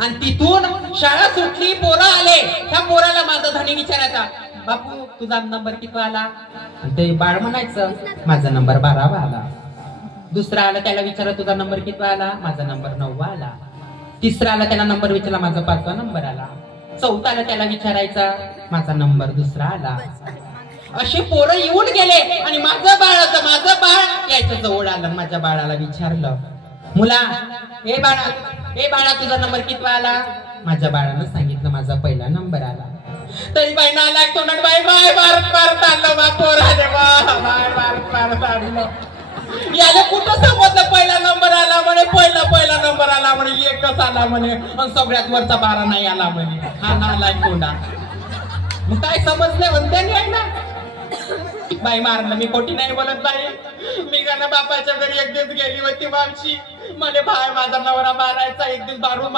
आणि तिथून शाळा सुटली, पोरं आले, त्या पोराला माझा धनी विचारायचा, बापू तुझा नंबर किती आला? आणि ते बाळ म्हणायचं, माझा नंबर 12 आला. दुसरा आला, त्याला विचारा तुझा नंबर किती आला? माझा नंबर 9 आला. तिसरा आला, त्याला नंबर विचारला, माझा 5वा नंबर आला. चौथा आला, त्याला विचारायचा, माझा नंबर 2रा आला. असे पोरं येऊन गेले आणि माझं बाळ यायचं जवळ आलं. माझ्या बाळाला विचारलं, मुला हे बाळा तुझा नंबर किती आला? माझ्या बाळानं सांगितलं, माझा पहिला नंबर आला. तरी बाई नाला तोंडात बाई मारत आणलं बा पोराने, मारत आणलं. याला कुठं समजलं पहिला नंबर आला म्हणे, पहिला नंबर आला म्हणे, एकच आला म्हणे, आणि सगळ्यात वरचा 12 नाही आला म्हणे. हा नाला तोंडा. मग काय समजलं म्हणते नाही ना. बाई मारलं, मी खोटी नाही बोलत बाई. मी का बापाच्या घरी एक दिवस गेली होती मावशी, म्हणे भाई माझा नवरा मारायचा, एक दिवस मारून